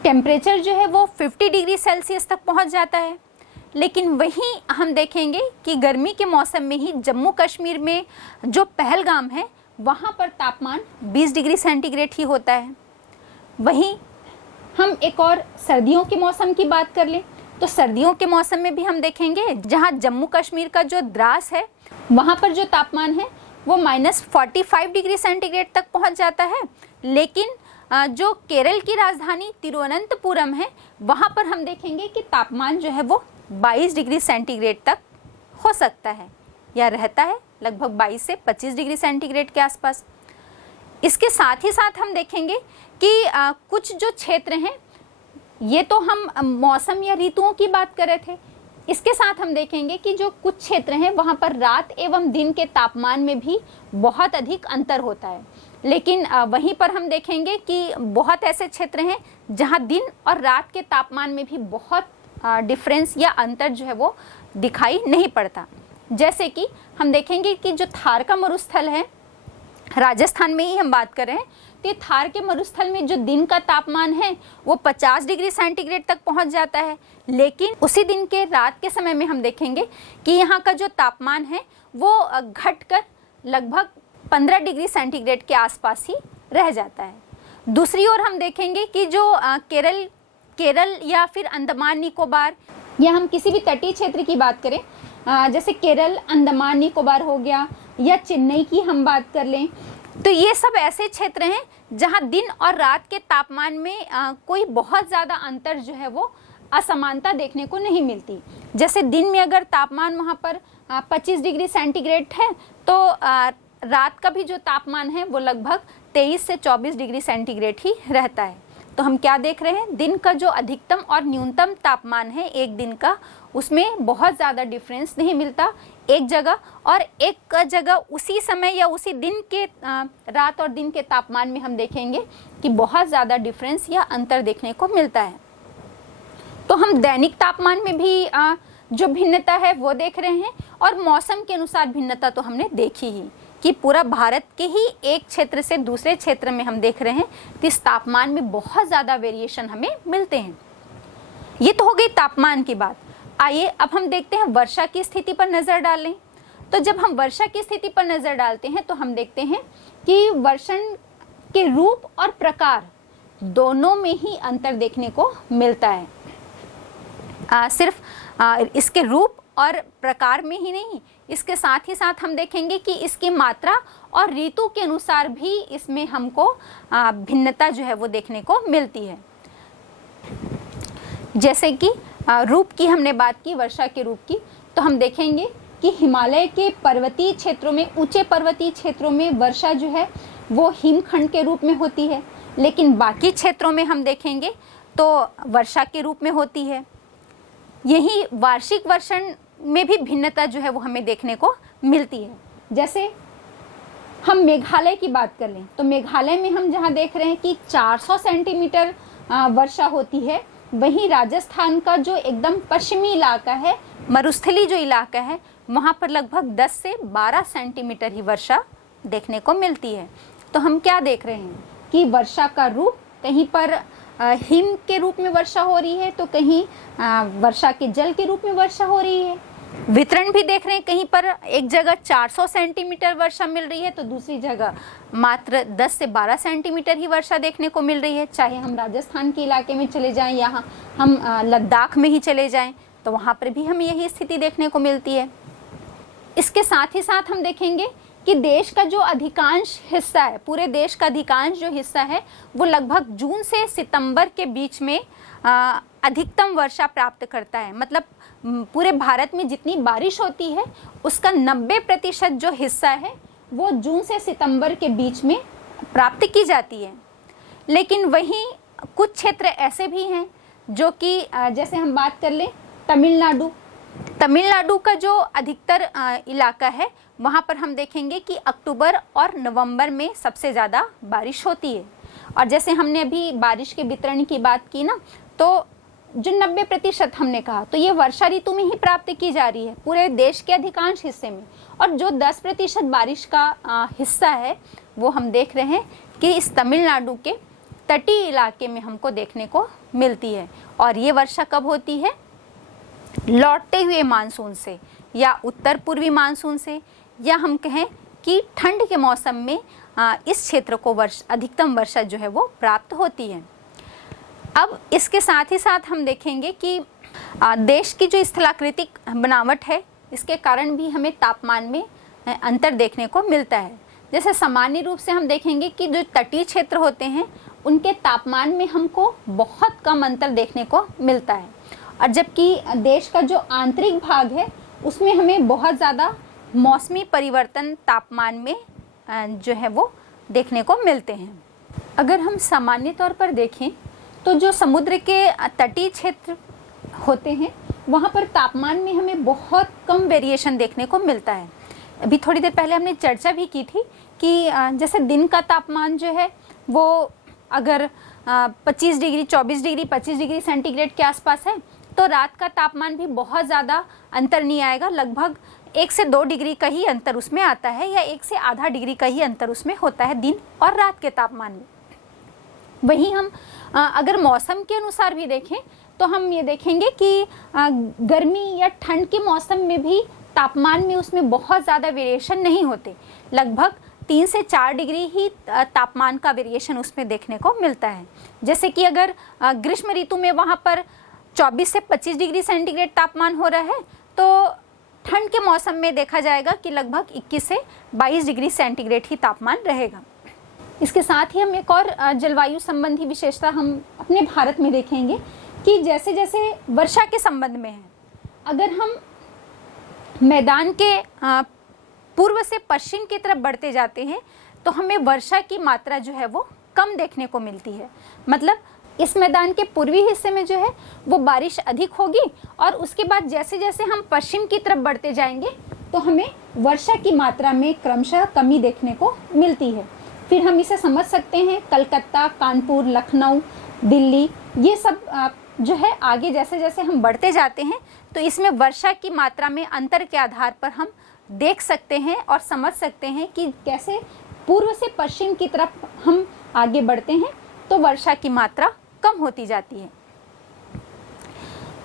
टेम्परेचर जो है वो 50 डिग्री सेल्सियस तक पहुंच जाता है। लेकिन वहीं हम देखेंगे कि गर्मी के मौसम में ही जम्मू कश्मीर में जो पहलगाम है, वहाँ पर तापमान 20 डिग्री सेंटीग्रेड ही होता है। वहीं हम एक और सर्दियों के मौसम की बात कर लें, तो सर्दियों के मौसम में भी हम देखेंगे जहाँ जम्मू कश्मीर का जो द्रास है, वहाँ पर जो तापमान है वो -45 डिग्री सेंटीग्रेड तक पहुँच जाता है। लेकिन जो केरल की राजधानी तिरुवनंतपुरम है, वहाँ पर हम देखेंगे कि तापमान जो है वो 22 डिग्री सेंटीग्रेड तक हो सकता है या रहता है, लगभग 22 से 25 डिग्री सेंटीग्रेड के आसपास। इसके साथ ही साथ हम देखेंगे कि कुछ जो क्षेत्र हैं, ये तो हम मौसम या ऋतुओं की बात कर रहे थे, इसके साथ हम देखेंगे कि जो कुछ क्षेत्र हैं वहाँ पर रात एवं दिन के तापमान में भी बहुत अधिक अंतर होता है। लेकिन वहीं पर हम देखेंगे कि बहुत ऐसे क्षेत्र हैं जहाँ दिन और रात के तापमान में भी बहुत डिफरेंस या अंतर जो है वो दिखाई नहीं पड़ता। जैसे कि हम देखेंगे कि जो थार का मरुस्थल है, राजस्थान में ही हम बात कर रहे हैं, तो थार के मरुस्थल में जो दिन का तापमान है वो 50 डिग्री सेंटीग्रेड तक पहुंच जाता है। लेकिन उसी दिन के रात के समय में हम देखेंगे कि यहाँ का जो तापमान है वो घटकर लगभग 15 डिग्री सेंटीग्रेड के आसपास ही रह जाता है। दूसरी ओर हम देखेंगे कि जो केरल या फिर अंडमान निकोबार, या हम किसी भी तटीय क्षेत्र की बात करें, जैसे केरल, अंडमान निकोबार हो गया, या चेन्नई की हम बात कर लें, तो ये सब ऐसे क्षेत्र हैं जहां दिन और रात के तापमान में कोई बहुत ज़्यादा अंतर जो है वो असमानता देखने को नहीं मिलती। जैसे दिन में अगर तापमान वहाँ पर 25 डिग्री सेंटीग्रेड है, तो रात का भी जो तापमान है वो लगभग 23 से 24 डिग्री सेंटीग्रेड ही रहता है। तो हम क्या देख रहे हैं, दिन का जो अधिकतम और न्यूनतम तापमान है एक दिन का, उसमें बहुत ज़्यादा डिफरेंस नहीं मिलता एक जगह, और एक जगह उसी समय या उसी दिन के रात और दिन के तापमान में हम देखेंगे कि बहुत ज़्यादा डिफरेंस या अंतर देखने को मिलता है। तो हम दैनिक तापमान में भी जो भिन्नता है वो देख रहे हैं, और मौसम के अनुसार भिन्नता तो हमने देखी ही कि पूरा भारत के ही एक क्षेत्र से दूसरे क्षेत्र में हम देख रहे हैं कि इस तापमान में बहुत ज़्यादा वेरिएशन हमें मिलते हैं। ये तो हो गई तापमान की बात। आइए अब हम देखते हैं वर्षा की स्थिति पर नज़र डालें। तो जब हम वर्षा की स्थिति पर नज़र डालते हैं तो हम देखते हैं कि वर्षण के रूप और प्रकार दोनों में ही अंतर देखने को मिलता है। सिर्फ इसके रूप और प्रकार में ही नहीं, इसके साथ ही साथ हम देखेंगे कि इसकी मात्रा और ऋतु के अनुसार भी इसमें हमको भिन्नता जो है वो देखने को मिलती है। जैसे कि रूप की हमने बात की, वर्षा के रूप की, तो हम देखेंगे कि हिमालय के पर्वतीय क्षेत्रों में, ऊंचे पर्वतीय क्षेत्रों में वर्षा जो है वो हिमखंड के रूप में होती है, लेकिन बाकी क्षेत्रों में हम देखेंगे तो वर्षा के रूप में होती है। यही वार्षिक वर्षण में भी भिन्नता जो है वो हमें देखने को मिलती है। जैसे हम मेघालय की बात कर लें, तो मेघालय में हम जहाँ देख रहे हैं कि 400 सेंटीमीटर वर्षा होती है, वहीं राजस्थान का जो एकदम पश्चिमी इलाका है, मरुस्थली जो इलाका है, वहाँ पर लगभग 10 से 12 सेंटीमीटर ही वर्षा देखने को मिलती है। तो हम क्या देख रहे हैं कि वर्षा का रूप, कहीं पर हिम के रूप में वर्षा हो रही है, तो कहीं वर्षा के जल के रूप में वर्षा हो रही है। वितरण भी देख रहे हैं, कहीं पर एक जगह 400 सेंटीमीटर वर्षा मिल रही है तो दूसरी जगह मात्र 10 से 12 सेंटीमीटर ही वर्षा देखने को मिल रही है। चाहे हम राजस्थान के इलाके में चले जाएं या हम लद्दाख में ही चले जाएं, तो तो वहाँ पर भी हमें यही स्थिति देखने को मिलती है। इसके साथ ही साथ हम देखेंगे कि देश का जो अधिकांश हिस्सा है, पूरे देश का अधिकांश जो हिस्सा है वो लगभग जून से सितंबर के बीच में अधिकतम वर्षा प्राप्त करता है। मतलब पूरे भारत में जितनी बारिश होती है उसका 90% जो हिस्सा है वो जून से सितंबर के बीच में प्राप्त की जाती है। लेकिन वहीं कुछ क्षेत्र ऐसे भी हैं जो कि जैसे हम बात कर लें तमिलनाडु का जो अधिकतर इलाका है वहाँ पर हम देखेंगे कि अक्टूबर और नवंबर में सबसे ज़्यादा बारिश होती है। और जैसे हमने अभी बारिश के वितरण की बात की ना, तो जो 90% हमने कहा, तो ये वर्षा ऋतु में ही प्राप्त की जा रही है पूरे देश के अधिकांश हिस्से में। और जो 10% बारिश का हिस्सा है वो हम देख रहे हैं कि इस तमिलनाडु के तटीय इलाके में हमको देखने को मिलती है। और ये वर्षा कब होती है? लौटते हुए मानसून से या उत्तर पूर्वी मानसून से, या हम कहें कि ठंड के मौसम में इस क्षेत्र को अधिकतम वर्षा जो है वो प्राप्त होती है। अब इसके साथ ही साथ हम देखेंगे कि देश की जो स्थलाकृतिक बनावट है इसके कारण भी हमें तापमान में अंतर देखने को मिलता है। जैसे सामान्य रूप से हम देखेंगे कि जो तटीय क्षेत्र होते हैं उनके तापमान में हमको बहुत कम अंतर देखने को मिलता है, और जबकि देश का जो आंतरिक भाग है उसमें हमें बहुत ज़्यादा मौसमी परिवर्तन तापमान में जो है वो देखने को मिलते हैं। अगर हम सामान्य तौर पर देखें तो जो समुद्र के तटीय क्षेत्र होते हैं वहाँ पर तापमान में हमें बहुत कम वेरिएशन देखने को मिलता है। अभी थोड़ी देर पहले हमने चर्चा भी की थी कि जैसे दिन का तापमान जो है वो अगर 25 डिग्री 24 डिग्री 25 डिग्री सेंटीग्रेड के आसपास है, तो रात का तापमान भी बहुत ज़्यादा अंतर नहीं आएगा। लगभग 1 से 2 डिग्री का ही अंतर उसमें आता है, या 1 से आधा डिग्री का ही अंतर उसमें होता है दिन और रात के तापमान में। वहीं हम अगर मौसम के अनुसार भी देखें तो हम ये देखेंगे कि गर्मी या ठंड के मौसम में भी तापमान में उसमें बहुत ज़्यादा वेरिएशन नहीं होते। लगभग 3 से 4 डिग्री ही तापमान का वेरिएशन उसमें देखने को मिलता है। जैसे कि अगर ग्रीष्म ऋतु में वहाँ पर 24 से 25 डिग्री सेंटीग्रेड तापमान हो रहा है, तो ठंड के मौसम में देखा जाएगा कि लगभग 21 से 22 डिग्री सेंटीग्रेड ही तापमान रहेगा। इसके साथ ही हम एक और जलवायु संबंधी विशेषता हम अपने भारत में देखेंगे कि जैसे जैसे वर्षा के संबंध में है, अगर हम मैदान के पूर्व से पश्चिम की तरफ बढ़ते जाते हैं तो हमें वर्षा की मात्रा जो है वो कम देखने को मिलती है। मतलब इस मैदान के पूर्वी हिस्से में जो है वो बारिश अधिक होगी, और उसके बाद जैसे जैसे हम पश्चिम की तरफ बढ़ते जाएंगे तो हमें वर्षा की मात्रा में क्रमशः कमी देखने को मिलती है। फिर हम इसे समझ सकते हैं कलकत्ता, कानपुर, लखनऊ, दिल्ली, ये सब जो है आगे जैसे जैसे हम बढ़ते जाते हैं तो इसमें वर्षा की मात्रा में अंतर के आधार पर हम देख सकते हैं और समझ सकते हैं कि कैसे पूर्व से पश्चिम की तरफ हम आगे बढ़ते हैं तो वर्षा की मात्रा कम होती जाती है।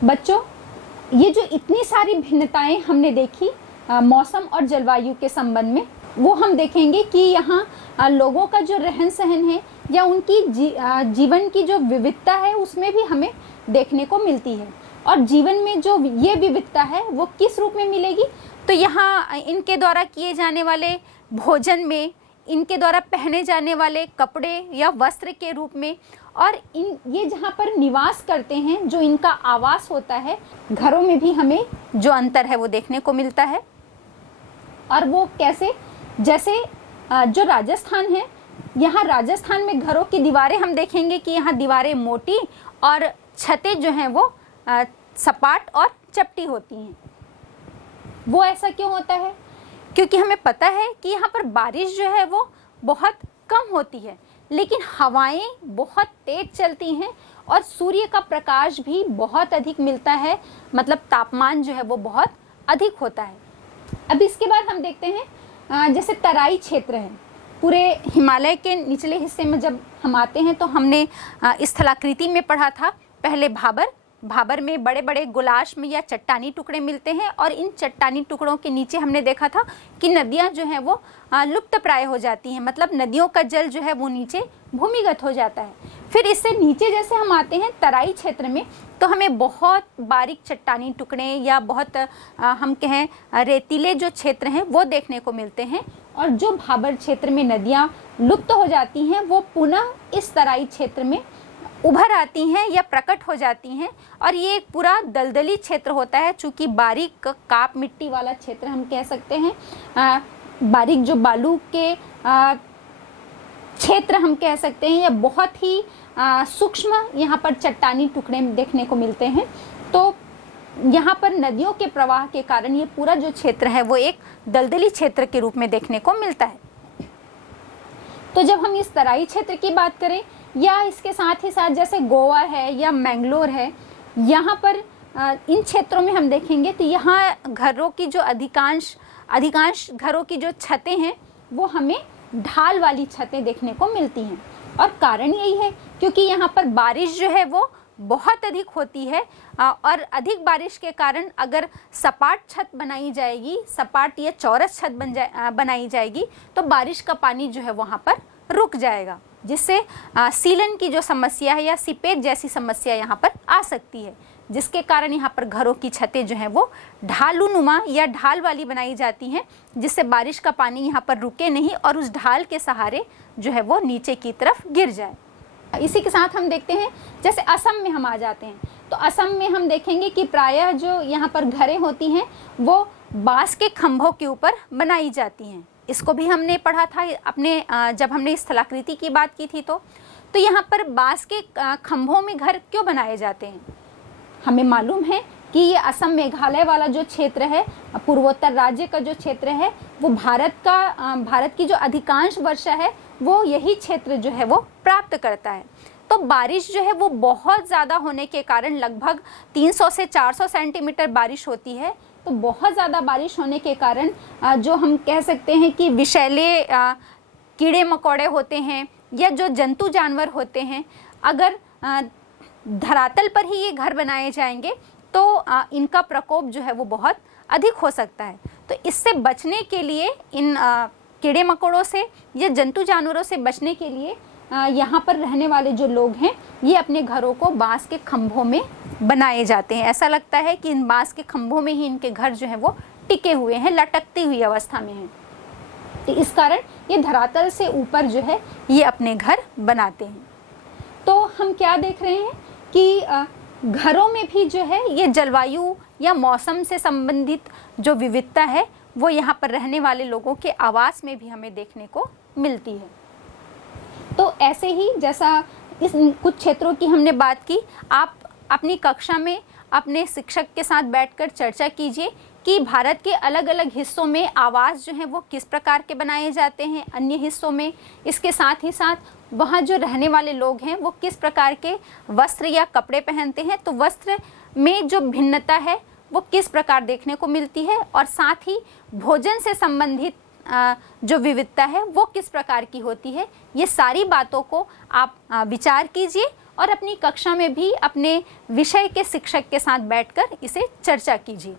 बच्चों, ये जो इतनी सारी भिन्नताएं हमने देखी मौसम और जलवायु के संबंध में, वो हम देखेंगे कि यहाँ लोगों का जो रहन सहन है या उनकी जीवन की जो विविधता है उसमें भी हमें देखने को मिलती है। और जीवन में जो ये विविधता है वो किस रूप में मिलेगी? तो यहाँ इनके द्वारा किए जाने वाले भोजन में, इनके द्वारा पहने जाने वाले कपड़े या वस्त्र के रूप में, और ये जहाँ पर निवास करते हैं, जो इनका आवास होता है, घरों में भी हमें जो अंतर है वो देखने को मिलता है। और वो कैसे? जैसे जो राजस्थान है, यहाँ राजस्थान में घरों की दीवारें हम देखेंगे कि यहाँ दीवारें मोटी और छतें जो हैं वो सपाट और चपटी होती हैं। वो ऐसा क्यों होता है? क्योंकि हमें पता है कि यहाँ पर बारिश जो है वो बहुत कम होती है, लेकिन हवाएं बहुत तेज चलती हैं और सूर्य का प्रकाश भी बहुत अधिक मिलता है। मतलब तापमान जो है वो बहुत अधिक होता है। अब इसके बाद हम देखते हैं जैसे तराई क्षेत्र है, पूरे हिमालय के निचले हिस्से में जब हम आते हैं तो हमने स्थलाकृति में पढ़ा था पहले भाबर में बड़े बड़े गुलाश में या चट्टानी टुकड़े मिलते हैं, और इन चट्टानी टुकड़ों के नीचे हमने देखा था कि नदियां जो हैं वो लुप्त प्राय हो जाती हैं। मतलब नदियों का जल जो है वो नीचे भूमिगत हो जाता है। फिर इससे नीचे जैसे हम आते हैं तराई क्षेत्र में, तो हमें बहुत बारीक चट्टानी टुकड़े या बहुत हम कहें रेतीले जो क्षेत्र हैं वो देखने को मिलते हैं। और जो भाबर क्षेत्र में नदियाँ लुप्त हो जाती हैं वो पुनः इस तराई क्षेत्र में उभर आती हैं या प्रकट हो जाती हैं। और ये एक पूरा दलदली क्षेत्र होता है, चूँकि बारीक काप मिट्टी वाला क्षेत्र हम कह सकते हैं, बारीक जो बालू के क्षेत्र हम कह सकते हैं, या बहुत ही सूक्ष्म यहाँ पर चट्टानी टुकड़े देखने को मिलते हैं। तो यहाँ पर नदियों के प्रवाह के कारण ये पूरा जो क्षेत्र है वो एक दलदली क्षेत्र के रूप में देखने को मिलता है। तो जब हम इस तराई क्षेत्र की बात करें या इसके साथ ही साथ जैसे गोवा है या मैंगलोर है, यहाँ पर इन क्षेत्रों में हम देखेंगे तो यहाँ घरों की जो अधिकांश घरों की जो छतें हैं वो हमें ढाल वाली छतें देखने को मिलती हैं। और कारण यही है क्योंकि यहाँ पर बारिश जो है वो बहुत अधिक होती है, और अधिक बारिश के कारण अगर सपाट छत बनाई जाएगी, सपाट या चौरस छत बनाई जाएगी, तो बारिश का पानी जो है वहाँ पर रुक जाएगा, जिससे सीलन की जो समस्या है या सीपेज जैसी समस्या यहाँ पर आ सकती है, जिसके कारण यहाँ पर घरों की छतें जो हैं वो ढालूनुमा या ढाल वाली बनाई जाती हैं, जिससे बारिश का पानी यहाँ पर रुके नहीं और उस ढाल के सहारे जो है वो नीचे की तरफ गिर जाए। इसी के साथ हम देखते हैं जैसे असम में हम आ जाते हैं, तो असम में हम देखेंगे कि प्रायः जो यहाँ पर घरें होती हैं वो बांस के खंभों के ऊपर बनाई जाती हैं। इसको भी हमने पढ़ा था अपने जब हमने स्थलाकृति की बात की थी। तो यहाँ पर बांस के खंभों में घर क्यों बनाए जाते हैं? हमें मालूम है कि ये असम मेघालय वाला जो क्षेत्र है, पूर्वोत्तर राज्य का जो क्षेत्र है, वो भारत की जो अधिकांश वर्षा है वो यही क्षेत्र जो है वो प्राप्त करता है। तो बारिश जो है वो बहुत ज़्यादा होने के कारण लगभग 300 से 400 सेंटीमीटर बारिश होती है। तो बहुत ज़्यादा बारिश होने के कारण जो हम कह सकते हैं कि विषैले कीड़े मकोड़े होते हैं या जो जंतु जानवर होते हैं, अगर धरातल पर ही ये घर बनाए जाएंगे तो इनका प्रकोप जो है वो बहुत अधिक हो सकता है। तो इससे बचने के लिए, इन कीड़े मकोड़ों से या जंतु जानवरों से बचने के लिए यहाँ पर रहने वाले जो लोग हैं ये अपने घरों को बांस के खंभों में बनाए जाते हैं। ऐसा लगता है कि इन बांस के खंभों में ही इनके घर जो है वो टिके हुए हैं, लटकती हुई अवस्था में हैं। तो इस कारण ये धरातल से ऊपर जो है ये अपने घर बनाते हैं। तो हम क्या देख रहे हैं कि घरों में भी जो है ये जलवायु या मौसम से संबंधित जो विविधता है वो यहाँ पर रहने वाले लोगों के आवास में भी हमें देखने को मिलती है। तो ऐसे ही जैसा इस कुछ क्षेत्रों की हमने बात की, आप अपनी कक्षा में अपने शिक्षक के साथ बैठकर चर्चा कीजिए कि भारत के अलग अलग हिस्सों में आवास जो हैं वो किस प्रकार के बनाए जाते हैं अन्य हिस्सों में। इसके साथ ही साथ वहाँ जो रहने वाले लोग हैं वो किस प्रकार के वस्त्र या कपड़े पहनते हैं, तो वस्त्र में जो भिन्नता है वो किस प्रकार देखने को मिलती है, और साथ ही भोजन से संबंधित जो विविधता है वो किस प्रकार की होती है। ये सारी बातों को आप विचार कीजिए और अपनी कक्षा में भी अपने विषय के शिक्षक के साथ बैठकर इसे चर्चा कीजिए।